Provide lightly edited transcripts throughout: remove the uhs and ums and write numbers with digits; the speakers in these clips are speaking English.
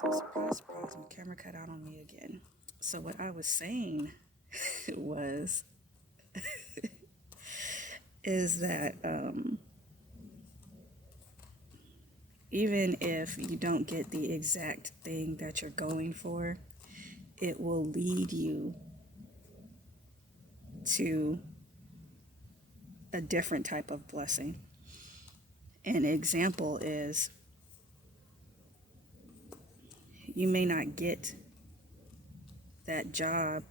Pause. My camera cut out on me again. So what I was saying was is that even if you don't get the exact thing that you're going for, it will lead you to a different type of blessing. An example is you may not get that job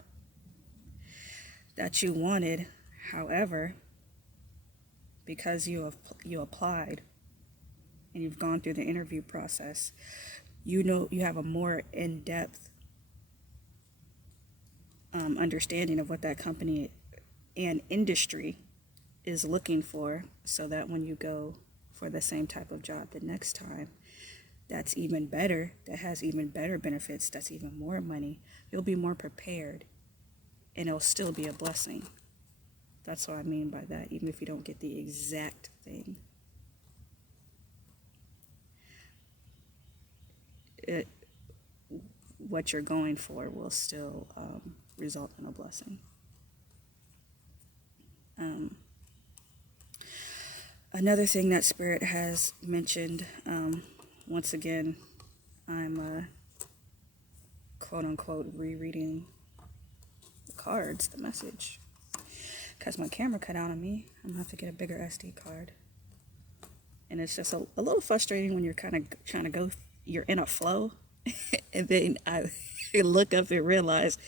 that you wanted, however, because you applied and you've gone through the interview process, you know you have a more in-depth understanding of what that company and industry is looking for, so that when you go for the same type of job the next time, that's even better, that has even better benefits, that's even more money, you'll be more prepared, and it'll still be a blessing. That's what I mean by that, even if you don't get the exact thing. What you're going for will still result in a blessing. Another thing that Spirit has mentioned, once again, I'm quote unquote rereading the cards, the message, because my camera cut out on me. I'm gonna have to get a bigger SD card. And it's just a little frustrating when you're kind of trying to go, you're in a flow, and then I look up and realize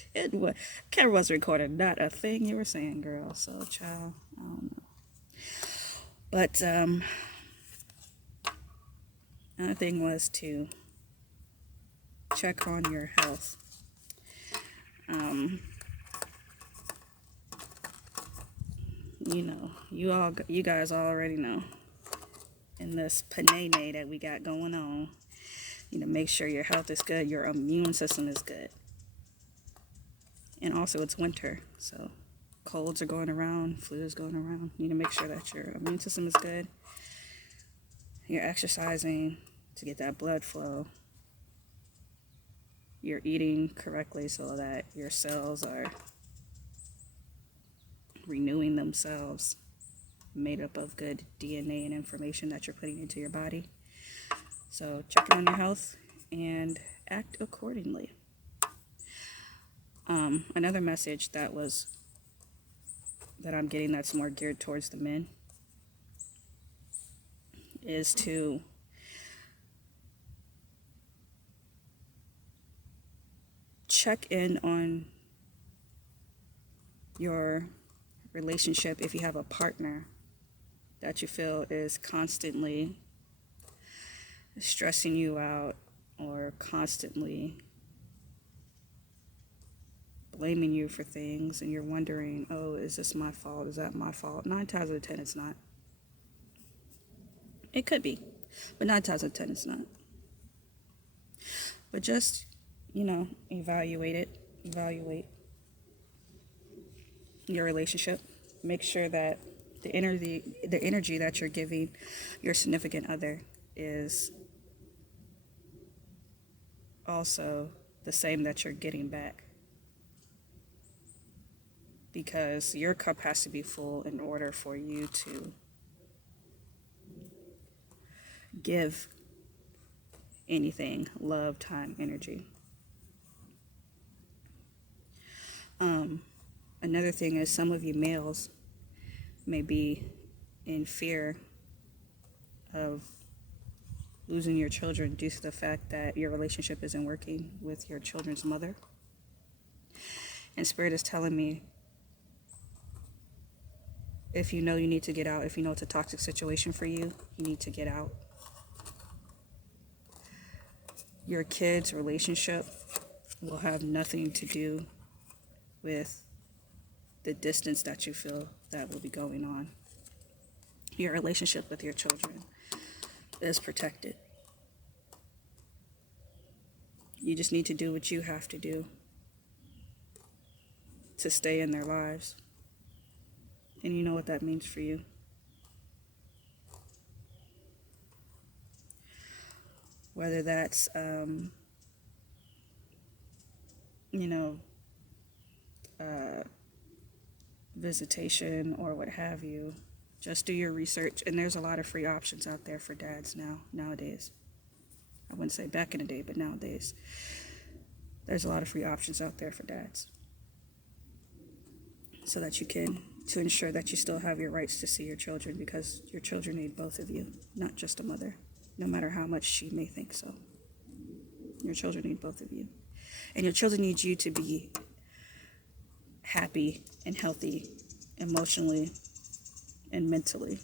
camera was recording, not a thing you were saying, girl. So, child, I don't know. But another thing was to check on your health. You guys already know, in this panene that we got going on, make sure your health is good, your immune system is good. And also it's winter, so colds are going around, flu is going around. You need to make sure that your immune system is good. You're exercising to get that blood flow. You're eating correctly so that your cells are renewing themselves, made up of good DNA and information that you're putting into your body. So check in on your health and act accordingly. Another message that I'm getting that's more geared towards the men is to check in on your relationship if you have a partner that you feel is constantly stressing you out or constantly blaming you for things, and you're wondering, oh, is this my fault? Is that my fault? 9 times out of 10, it's not. It could be, but 9 times out of 10, it's not. But just, evaluate your relationship. Make sure that the energy that you're giving your significant other is also the same that you're getting back. Because your cup has to be full in order for you to give anything: love, time, energy. Another thing is, some of you males may be in fear of losing your children due to the fact that your relationship isn't working with your children's mother. And Spirit is telling me, if you know you need to get out, if you know it's a toxic situation for you, you need to get out. Your kids' relationship will have nothing to do with the distance that you feel that will be going on. Your relationship with your children is protected. You just need to do what you have to do to stay in their lives. And you know what that means for you. Whether that's you know, visitation or what have you, just do your research. And there's a lot of free options out there for dads nowadays. I wouldn't say back in the day, but nowadays there's a lot of free options out there for dads, so that you can, to ensure that you still have your rights to see your children, because your children need both of you, not just a mother, no matter how much she may think so. Your children need both of you, and your children need you to be happy and healthy emotionally and mentally,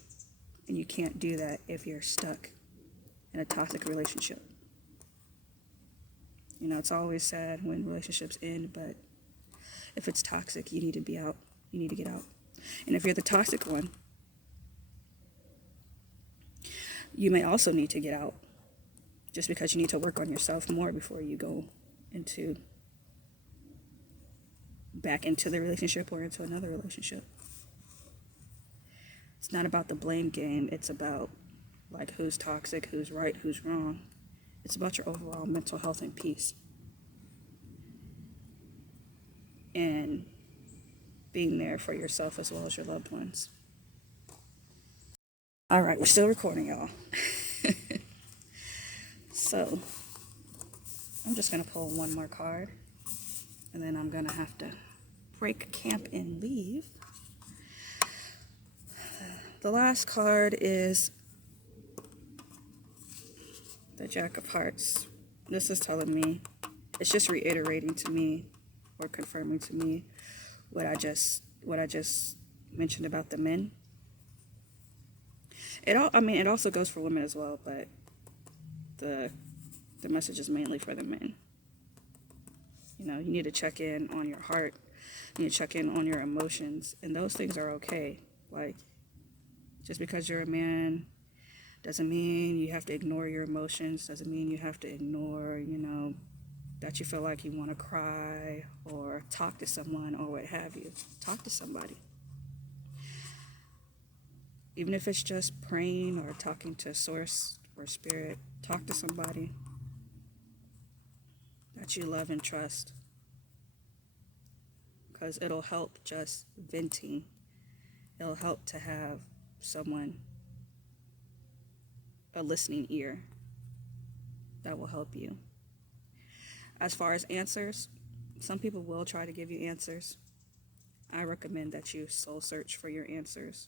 and you can't do that if you're stuck in a toxic relationship. You know, it's always sad when relationships end, but if it's toxic, you need to be out. You need to get out. And if you're the toxic one, you may also need to get out, just because you need to work on yourself more before you go back into the relationship or into another relationship. It's not about the blame game. It's about, like, who's toxic, who's right, who's wrong. It's about your overall mental health and peace, and being there for yourself as well as your loved ones. All right, we're still recording, y'all. So I'm just going to pull one more card, and then I'm going to have to break camp and leave. The last card is the Jack of Hearts. This is telling me, it's just reiterating to me or confirming to me what I just mentioned about the men. It also goes for women as well, but the message is mainly for the men. You know, you need to check in on your heart. You need to check in on your emotions, and those things are okay. Like, just because you're a man doesn't mean you have to ignore your emotions, doesn't mean you have to ignore, you know, that you feel like you want to cry or talk to someone or what have you. Talk to somebody. Even if it's just praying or talking to source or spirit, talk to somebody that you love and trust, because it'll help just venting. It'll help to have someone, a listening ear that will help you. As far as answers, some people will try to give you answers. I recommend that you soul search for your answers.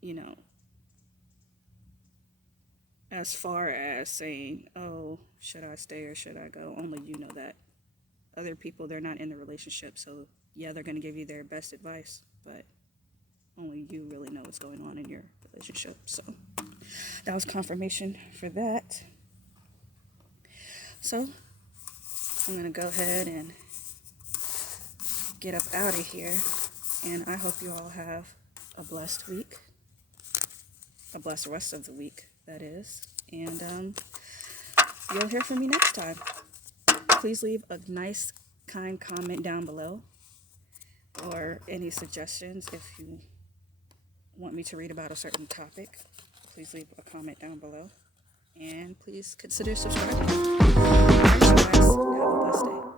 You know, as far as saying, oh, should I stay or should I go? Only you know that. Other people, they're not in the relationship, so yeah, they're going to give you their best advice, but only you really know what's going on in your relationship. So that was confirmation for that. So I'm going to go ahead and get up out of here, and I hope you all have a blessed week, a blessed rest of the week, that is, and you'll hear from me next time. Please leave a nice, kind comment down below, or any suggestions if you want me to read about a certain topic. Please leave a comment down below, and please consider subscribing. All right, you guys, have a blessed day.